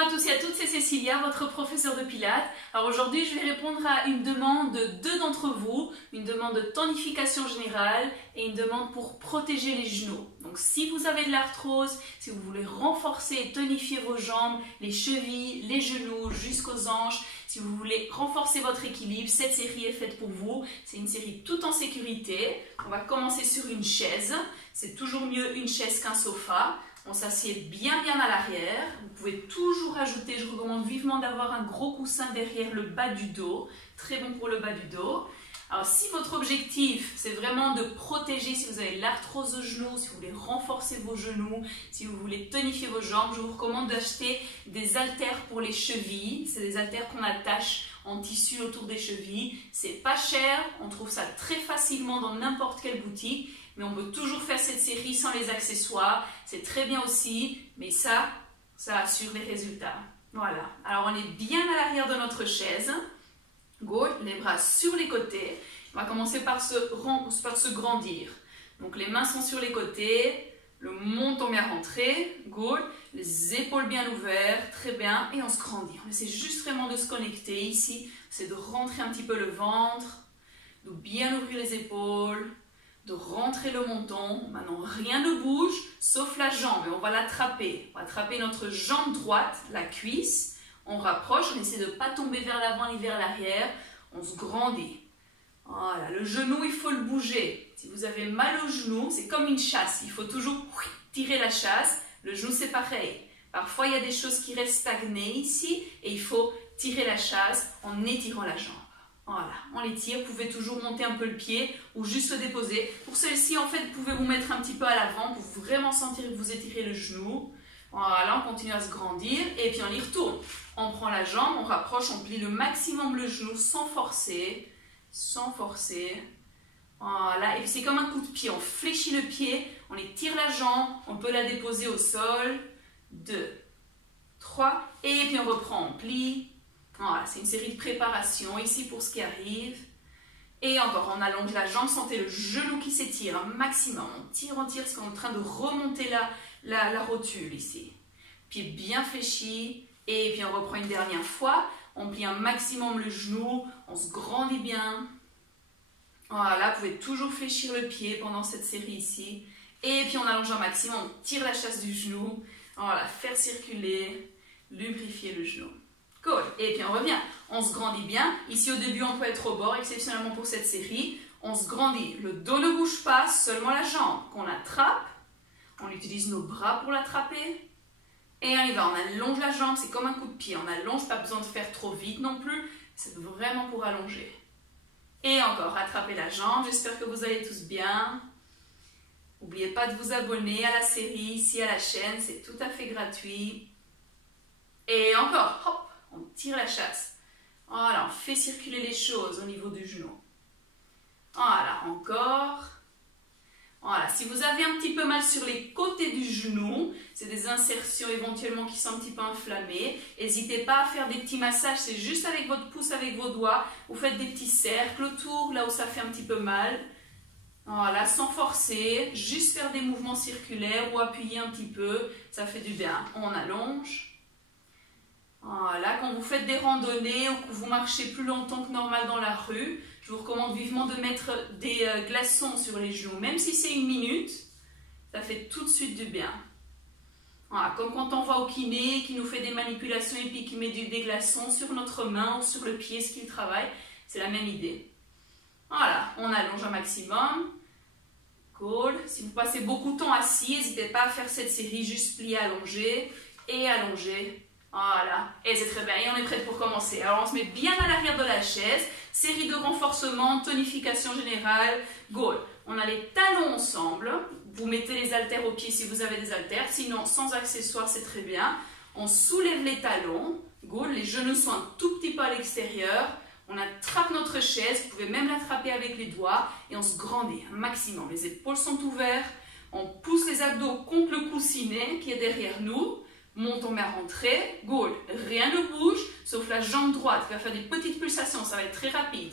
Bonjour à tous et à toutes, c'est Cécilia, votre professeure de Pilates. Alors aujourd'hui, je vais répondre à une demande de deux d'entre vous, une demande de tonification générale et une demande pour protéger les genoux. Donc si vous avez de l'arthrose, si vous voulez renforcer et tonifier vos jambes, les chevilles, les genoux jusqu'aux hanches, si vous voulez renforcer votre équilibre, cette série est faite pour vous. C'est une série tout en sécurité. On va commencer sur une chaise. C'est toujours mieux une chaise qu'un sofa. On s'assied bien à l'arrière. Vous pouvez toujours ajouter, je recommande vivement d'avoir un gros coussin derrière le bas du dos. Très bon pour le bas du dos. Alors si votre objectif c'est vraiment de protéger, si vous avez l'arthrose au genou, si vous voulez renforcer vos genoux, si vous voulez tonifier vos jambes, je vous recommande d'acheter des haltères pour les chevilles. C'est des haltères qu'on attache en tissu autour des chevilles. C'est pas cher, on trouve ça très facilement dans n'importe quelle boutique. Mais on peut toujours faire cette série sans les accessoires. C'est très bien aussi, mais ça assure les résultats. Voilà. Alors on est bien à l'arrière de notre chaise. Good. Les bras sur les côtés. On va commencer par se grandir. Donc les mains sont sur les côtés. Le menton bien rentré. Good. Les épaules bien ouvertes. Très bien. Et on se grandit. On essaie juste vraiment de se connecter ici. C'est de rentrer un petit peu le ventre. De bien ouvrir les épaules. De rentrer le menton. Maintenant, rien ne bouge, sauf la jambe. Et on va l'attraper. On va attraper notre jambe droite, la cuisse. On rapproche, on essaie de ne pas tomber vers l'avant ni vers l'arrière. On se grandit. Voilà, le genou, il faut le bouger. Si vous avez mal au genou, c'est comme une chasse. Il faut toujours tirer la chasse. Le genou, c'est pareil. Parfois, il y a des choses qui restent stagnées ici. Et il faut tirer la chasse en étirant la jambe. Voilà, on les tire, vous pouvez toujours monter un peu le pied ou juste se déposer. Pour celle-ci, en fait, vous pouvez vous mettre un petit peu à l'avant pour vraiment sentir que vous étirez le genou. Voilà, on continue à se grandir et puis on y retourne. On prend la jambe, on rapproche, on plie le maximum le genou sans forcer. Sans forcer. Voilà, et puis c'est comme un coup de pied. On fléchit le pied, on étire la jambe, on peut la déposer au sol. 2, 3, et puis on reprend, on plie. Voilà, c'est une série de préparation ici pour ce qui arrive. Et encore, on allonge la jambe, sentez le genou qui s'étire un maximum. On tire parce qu'on est en train de remonter la rotule ici. Pied bien fléchi. Et puis on reprend une dernière fois. On plie un maximum le genou. On se grandit bien. Voilà, vous pouvez toujours fléchir le pied pendant cette série ici. Et puis on allonge un maximum. On tire la chasse du genou. Voilà, faire circuler, lubrifier le genou. Cool. Et puis on revient, on se grandit bien. Ici au début on peut être au bord, exceptionnellement pour cette série. On se grandit, le dos ne bouge pas, seulement la jambe qu'on attrape. On utilise nos bras pour l'attraper. Et on y va, on allonge la jambe, c'est comme un coup de pied. On allonge, pas besoin de faire trop vite non plus. C'est vraiment pour allonger. Et encore, attrapez la jambe, j'espère que vous allez tous bien. N'oubliez pas de vous abonner à la série, ici à la chaîne, c'est tout à fait gratuit. Et encore, hop. On tire la chasse. Voilà, on fait circuler les choses au niveau du genou. Voilà, encore. Voilà, si vous avez un petit peu mal sur les côtés du genou, c'est des insertions éventuellement qui sont un petit peu inflammées, n'hésitez pas à faire des petits massages, c'est juste avec votre pouce, avec vos doigts, vous faites des petits cercles autour, là où ça fait un petit peu mal. Voilà, sans forcer, juste faire des mouvements circulaires ou appuyer un petit peu, ça fait du bien. On allonge. Voilà, quand vous faites des randonnées ou que vous marchez plus longtemps que normal dans la rue, je vous recommande vivement de mettre des glaçons sur les genoux. Même si c'est 1 minute, ça fait tout de suite du bien. Voilà, comme quand on va au kiné, qui nous fait des manipulations et puis qui met des glaçons sur notre main ou sur le pied, ce qu'il travaille, c'est la même idée. Voilà, on allonge un maximum. Cool. Si vous passez beaucoup de temps assis, n'hésitez pas à faire cette série, juste plier, allonger et allonger. Voilà, et c'est très bien, et on est prêt pour commencer. Alors on se met bien à l'arrière de la chaise, série de renforcement, tonification générale, goal. On a les talons ensemble, vous mettez les haltères aux pieds si vous avez des haltères, sinon sans accessoires c'est très bien. On soulève les talons, goal, les genoux sont un tout petit peu à l'extérieur. On attrape notre chaise, vous pouvez même l'attraper avec les doigts et on se grandit un maximum. Les épaules sont ouvertes, on pousse les abdos contre le coussinet qui est derrière nous. Menton bien rentré, goal, rien ne bouge, sauf la jambe droite qui va faire des petites pulsations, ça va être très rapide.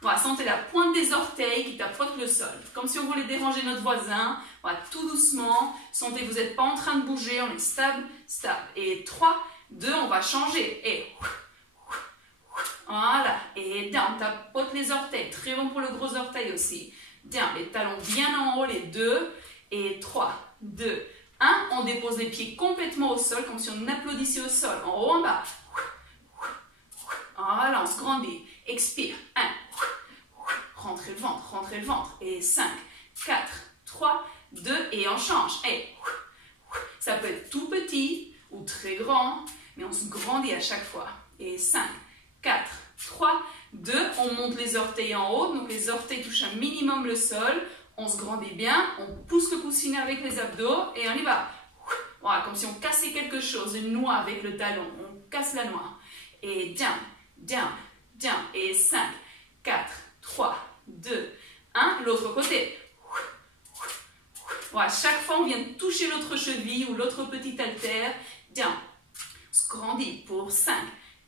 1, Voilà, sentez la pointe des orteils qui tapotent le sol. Comme si on voulait déranger notre voisin. Voilà, tout doucement. Sentez, vous n'êtes pas en train de bouger. On est stable, stable. Et 3, 2, on va changer. Et voilà. Et bien, on tapote les orteils. Très bon pour le gros orteil aussi. Bien, les talons bien en haut, les 2. Et 3, 2, 1. On dépose les pieds complètement au sol, comme si on applaudissait au sol. En haut, en bas. Voilà, on se grandit. Expire. 1. Rentrez le ventre. Et 5, 4, 3, 2. Et on change. Et ça peut être tout petit ou très grand, mais on se grandit à chaque fois. Et 5, 4, 3, 2. On monte les orteils en haut. Donc les orteils touchent un minimum le sol. On se grandit bien. On pousse le coussinet avec les abdos. Et on y va. Voilà, comme si on cassait quelque chose. Une noix avec le talon. On casse la noix. Et down, down, down. Et 5, 4, 3, 2, 1. L'autre côté. Voilà, chaque fois, on vient toucher l'autre cheville ou l'autre petit haltère. Down. On se grandit pour 5,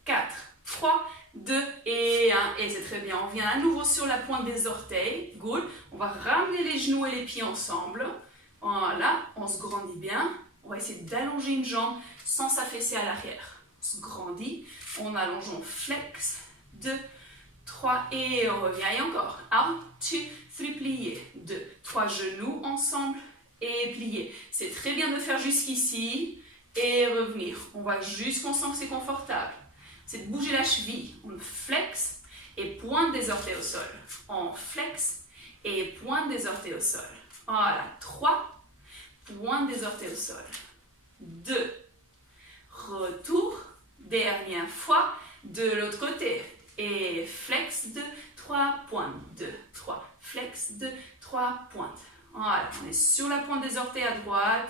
4, 3, 2 et 1. Et c'est très bien. On vient à nouveau sur la pointe des orteils. Good. On va ramener les genoux et les pieds ensemble. Voilà. On se grandit bien. On va essayer d'allonger une jambe sans s'affaisser à l'arrière. On se grandit. On allonge, on flex. 2, 3 et on revient. Et encore. 1, 2, 3, plié. 2, 3 genoux ensemble et plié. C'est très bien de faire jusqu'ici et revenir. On va jusqu'on sent que c'est confortable. C'est de bouger la cheville. On flex et pointe des orteils au sol. On flex et pointe des orteils au sol. Voilà. 3, pointe des orteils au sol. 2, retour. Dernière fois, de l'autre côté. Et flex, 2, 3, pointe. 2, 3, flex, 2, 3, pointe. Voilà. On est sur la pointe des orteils à droite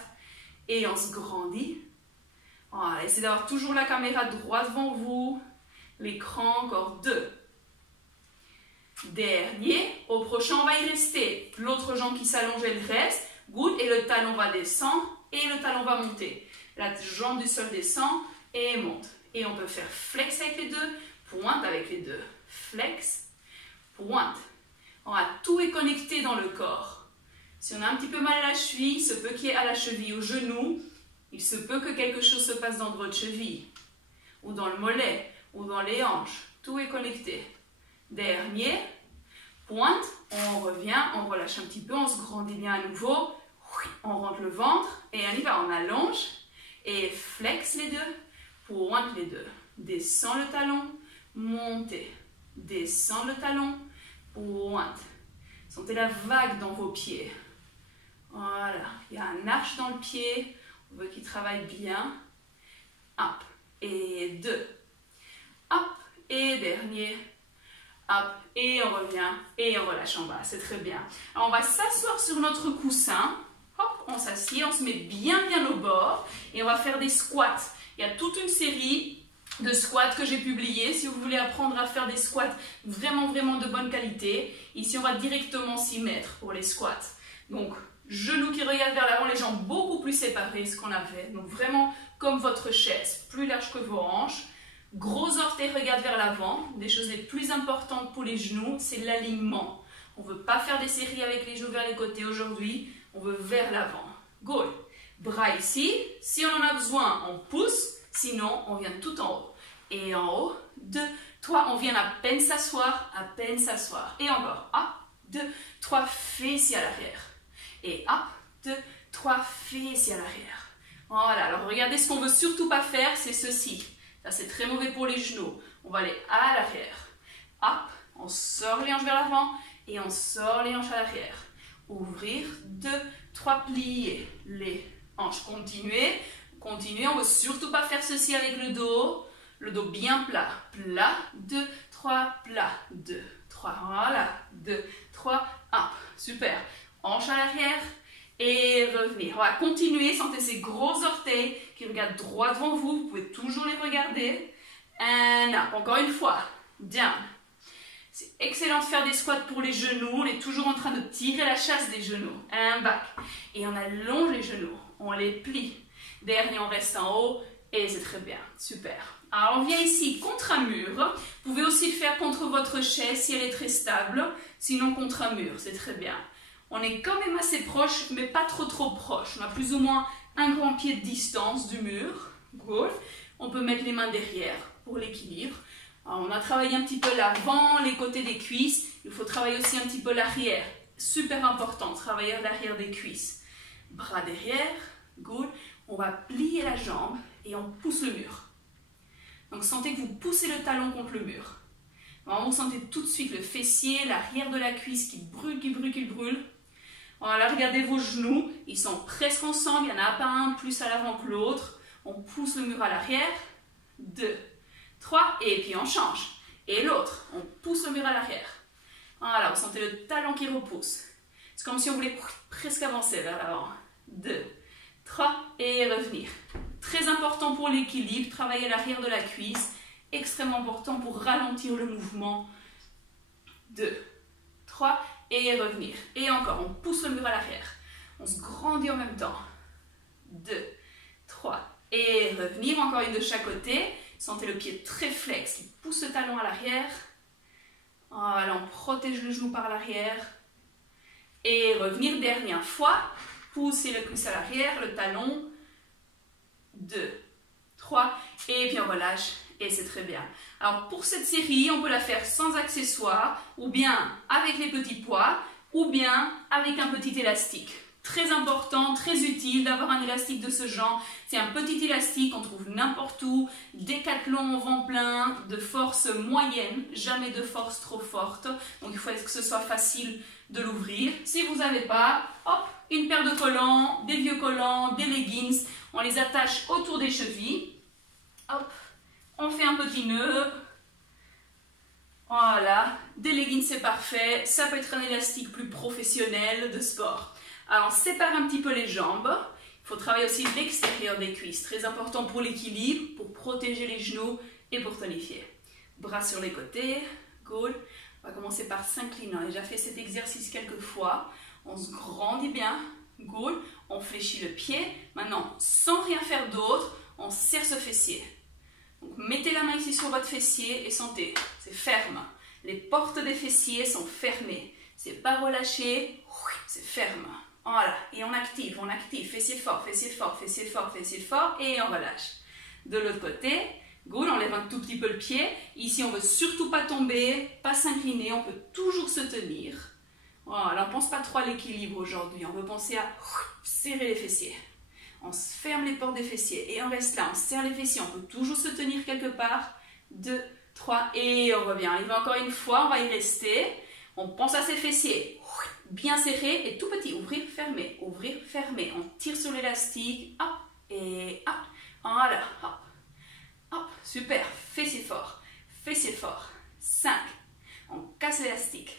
et on se grandit. Voilà, essayez d'avoir toujours la caméra droite devant vous. L'écran, encore 2. Dernier. Au prochain, on va y rester. L'autre jambe qui s'allonge, elle reste. Good. Et le talon va descendre et le talon va monter. La jambe du sol descend et monte. Et on peut faire flex avec les 2, pointe avec les 2. Flex, pointe. Voilà, tout est connecté dans le corps. Si on a un petit peu mal à la cheville, il se peut qu'il y ait à la cheville, au genou. Il se peut que quelque chose se passe dans votre cheville, ou dans le mollet, ou dans les hanches. Tout est connecté. Dernier, pointe, on revient, on relâche un petit peu, on se grandit bien à nouveau. On rentre le ventre et on y va, on allonge et flex les 2, pointe les 2. Descend le talon, montez. Descend le talon, pointe. Sentez la vague dans vos pieds. Voilà, il y a un arche dans le pied. On veut qu'il travaille bien. Hop, et 2. Hop, et dernier. Hop, et on revient, et on relâche en bas. C'est très bien. Alors, on va s'asseoir sur notre coussin. Hop, on s'assied, on se met bien au bord. Et on va faire des squats. Il y a toute une série de squats que j'ai publiés. Si vous voulez apprendre à faire des squats vraiment de bonne qualité. Ici, on va directement s'y mettre pour les squats. Donc, genoux qui regardent vers l'avant, les jambes beaucoup plus séparées, ce qu'on a fait. Donc vraiment comme votre chaise, plus large que vos hanches. Gros orteils regardent vers l'avant. Des choses les plus importantes pour les genoux, c'est l'alignement. On ne veut pas faire des séries avec les genoux vers les côtés aujourd'hui. On veut vers l'avant. Good. Bras ici. Si on en a besoin, on pousse. Sinon, on vient tout en haut. Et en haut, 2, 3. On vient à peine s'asseoir, à peine s'asseoir. Et encore. 1, 2, 3. Fessiers à l'arrière. Et hop, 2, 3, fessiers à l'arrière. Voilà, alors regardez, ce qu'on ne veut surtout pas faire, c'est ceci. Ça, c'est très mauvais pour les genoux. On va aller à l'arrière. Hop, on sort les hanches vers l'avant et on sort les hanches à l'arrière. Ouvrir, 2, 3, plier les hanches. Continuez, continuez. On ne veut surtout pas faire ceci avec le dos. Le dos bien plat. Plat, 2, 3, plat. 2, 3, voilà. 2, 3, 1. Super. Hanche à l'arrière et revenir. On va continuer. Sentez ces gros orteils qui regardent droit devant vous. Vous pouvez toujours les regarder. And up. Encore une fois. Down. C'est excellent de faire des squats pour les genoux. On est toujours en train de tirer la chasse des genoux. And back. Et on allonge les genoux. On les plie. Dernier, on reste en haut. Et c'est très bien. Super. Alors on vient ici contre un mur. Vous pouvez aussi le faire contre votre chaise si elle est très stable. Sinon contre un mur, c'est très bien. On est quand même assez proche, mais pas trop proche. On a plus ou moins un grand pied de distance du mur. Good. On peut mettre les mains derrière pour l'équilibre. On a travaillé un petit peu l'avant, les côtés des cuisses. Il faut travailler aussi un petit peu l'arrière. Super important, travailler l'arrière des cuisses. Bras derrière. Good. On va plier la jambe et on pousse le mur. Donc sentez que vous poussez le talon contre le mur. Alors, vous sentez tout de suite le fessier, l'arrière de la cuisse qui brûle, qui brûle, qui brûle. Voilà, regardez vos genoux, ils sont presque ensemble, il n'y en a pas un plus à l'avant que l'autre. On pousse le mur à l'arrière. 2, 3, et puis on change. Et l'autre, on pousse le mur à l'arrière. Voilà, vous sentez le talon qui repousse. C'est comme si on voulait presque avancer vers l'avant. 2, 3, et revenir. Très important pour l'équilibre, travailler l'arrière de la cuisse. Extrêmement important pour ralentir le mouvement. 2, 3, et revenir. Et encore, on pousse le mur à l'arrière. On se grandit en même temps. 2, 3, et revenir. Encore une de chaque côté. Sentez le pied très flex qui pousse le talon à l'arrière. Voilà, on protège le genou par l'arrière. Et revenir dernière fois. Poussez le cuisse à l'arrière, le talon. 2, 3, et puis on relâche. Et c'est très bien. Alors pour cette série, on peut la faire sans accessoires, ou bien avec les petits poids, ou bien avec un petit élastique. Très important, très utile d'avoir un élastique de ce genre. C'est un petit élastique, on trouve n'importe où. Décathlon, vent plein, de force moyenne, jamais de force trop forte. Donc il faut que ce soit facile de l'ouvrir. Si vous n'avez pas, hop, une paire de collants, des vieux collants, des leggings. On les attache autour des chevilles. Hop. On fait un petit nœud. Voilà, des leggings c'est parfait. Ça peut être un élastique plus professionnel de sport. Alors on sépare un petit peu les jambes. Il faut travailler aussi l'extérieur des cuisses. Très important pour l'équilibre, pour protéger les genoux et pour tonifier. Bras sur les côtés. Good. On va commencer par s'incliner. On a déjà fait cet exercice quelques fois. On se grandit bien. Good. On fléchit le pied. Maintenant, sans rien faire d'autre, on serre ce fessier. Donc, mettez la main ici sur votre fessier et sentez, c'est ferme. Les portes des fessiers sont fermées. C'est pas relâché, c'est ferme. Voilà, et on active, fessier fort, fessier fort, fessier fort, fessier fort, et on relâche. De l'autre côté, good, on lève un tout petit peu le pied. Ici, on ne veut surtout pas tomber, pas s'incliner, on peut toujours se tenir. Voilà, on ne pense pas trop à l'équilibre aujourd'hui, on veut penser à serrer les fessiers. On se ferme les portes des fessiers et on reste là, on serre les fessiers, on peut toujours se tenir quelque part. 2, 3 et on revient. Il va encore une fois, on va y rester. On pense à ses fessiers, bien serrés et tout petit, ouvrir, fermer, on tire sur l'élastique, hop et hop. Voilà, hop, hop, super, fessiers fort, 5, on casse l'élastique,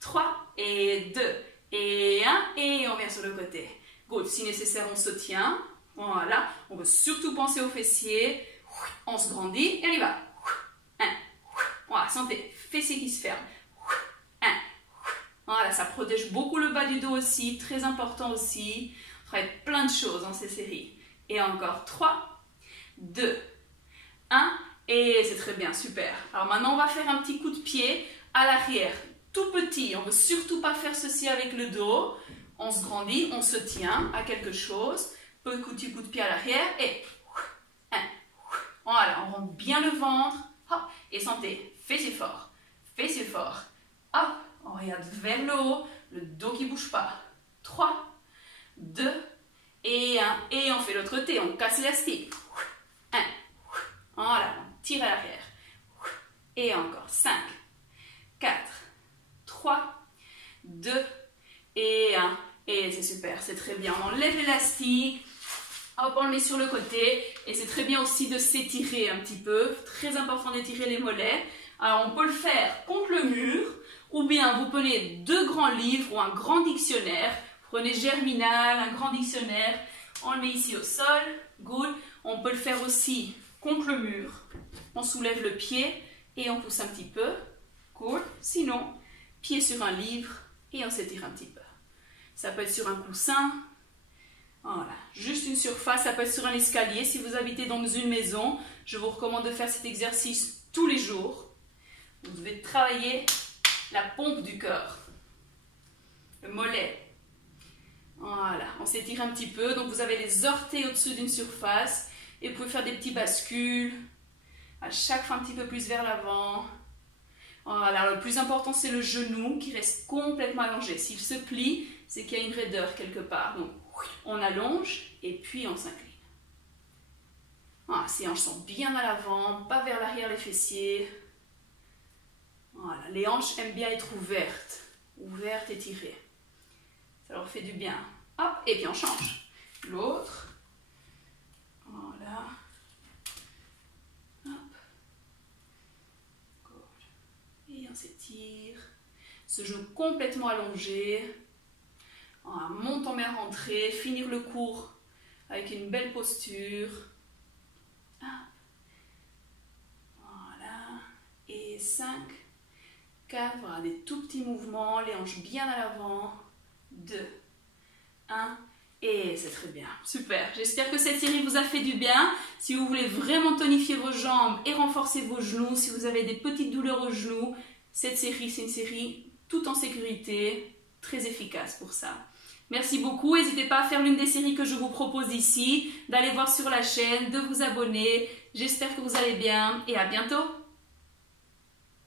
3 et 2 et 1 et on vient sur le côté. Good. Si nécessaire, on se tient. Voilà. On veut surtout penser aux fessiers. On se grandit et on y va. 1. Voilà. Sentez. Fessiers qui se ferment. 1. Voilà. Ça protège beaucoup le bas du dos aussi. Très important aussi. On travaille plein de choses dans ces séries. Et encore 3, 2, 1. Et c'est très bien. Super. Alors maintenant, on va faire un petit coup de pied à l'arrière. Tout petit. On ne veut surtout pas faire ceci avec le dos. On se grandit, on se tient à quelque chose. Petit coup de pied à l'arrière et 1. Voilà, on rentre bien le ventre. Hop, et sentez, fessiers fort. Hop, on regarde vers le haut, le dos qui ne bouge pas. 3, 2 et 1. Et on fait l'autre côté, on casse l'élastique. 1. Voilà, on tire à l'arrière. Et encore 5, 4, 3, 2 et 1. Et c'est super, c'est très bien. On enlève l'élastique, hop, on le met sur le côté. Et c'est très bien aussi de s'étirer un petit peu. Très important d'étirer les mollets. Alors on peut le faire contre le mur, ou bien vous prenez 2 grands livres ou un grand dictionnaire. Prenez Germinal, un grand dictionnaire. On le met ici au sol. Good. On peut le faire aussi contre le mur. On soulève le pied et on pousse un petit peu. Good. Sinon, pied sur un livre et on s'étire un petit peu. Ça peut être sur un coussin, Voilà, juste une surface, ça peut être sur un escalier. Si vous habitez dans une maison, je vous recommande de faire cet exercice tous les jours. Vous devez travailler la pompe du cœur, le mollet. Voilà, on s'étire un petit peu. Donc vous avez les orteils au-dessus d'une surface et vous pouvez faire des petits bascules. À chaque fois un petit peu plus vers l'avant. Voilà, le plus important c'est le genou qui reste complètement allongé. S'il se plie, c'est qu'il y a une raideur quelque part. Donc on allonge et puis on s'incline. Voilà, ces hanches sont bien à l'avant, pas vers l'arrière les fessiers. Voilà, les hanches aiment bien être ouvertes. Ouvertes et tirées. Ça leur fait du bien. Hop, et puis on change. L'autre. Voilà. Hop. Et on s'étire. Ce genou complètement allongé. Voilà, monte en main rentrée. Finir le cours avec une belle posture. Hop. Voilà. Et 5, 4, voilà, des tout petits mouvements. Les hanches bien à l'avant. 2, 1, et c'est très bien, super. J'espère que cette série vous a fait du bien. Si vous voulez vraiment tonifier vos jambes et renforcer vos genoux, si vous avez des petites douleurs aux genoux, cette série, c'est une série tout en sécurité, très efficace pour ça. Merci beaucoup, n'hésitez pas à faire l'une des séries que je vous propose ici, d'aller voir sur la chaîne, de vous abonner. J'espère que vous allez bien et à bientôt.